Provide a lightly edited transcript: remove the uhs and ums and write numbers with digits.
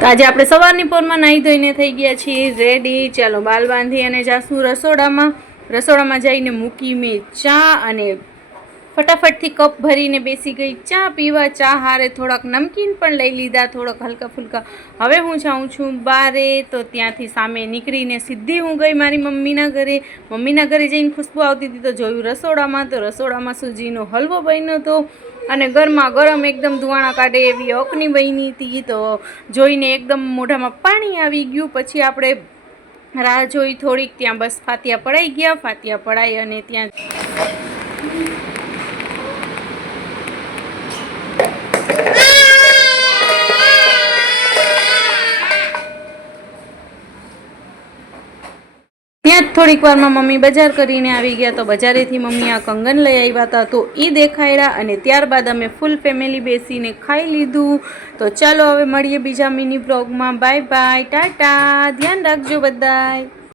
તો આજે આપણે સવારની પોરમાં નાહી ધોઈને થઈ ગયા છીએ રેડી। ચાલો બાલ બાંધી અને જાશું રસોડામાં જઈને મૂકી મેં ચા અને ફટાફટથી કપ ભરીને બેસી ગઈ ચા પીવા। ચા હારે થોડાક નમકીન પણ લઈ લીધા, થોડાક હલકા ફુલકા। હવે હું જાઉં છું બારે, તો ત્યાંથી સામે નીકળીને સીધી હું ગઈ મારી મમ્મીના ઘરે। મમ્મીના ઘરે જઈને ખુશ્બુ આવતી હતી તો જોયું રસોડામાં, તો રસોડામાં સૂજીનો હલવો બન્યો હતો અને ગરમા ગરમ એકદમ ધુવાણા કાઢે એવી અકની બની હતી। તો જોઈને એકદમ મોઢામાં પાણી આવી ગયું। પછી આપણે રાહ જોઈ થોડીક, ત્યાં બસ ફાતિયા પડાઈ ગયા। ફાતિયા પડાઈ અને ત્યાં થોડીક વારમાં મમ્મી બજાર કરીને આવી ગયા। તો બજારેથી મમ્મી આ કંગન લઈ આવ્યા હતા, તો એ દેખાડ્યા અને ત્યારબાદ અમે ફૂલ ફેમિલી બેસીને ખાઈ લીધું। તો ચાલો હવે મળીએ બીજા મિની બ્લોગમાં। બાય બાય, ટાટા, ધ્યાન રાખજો બધાય।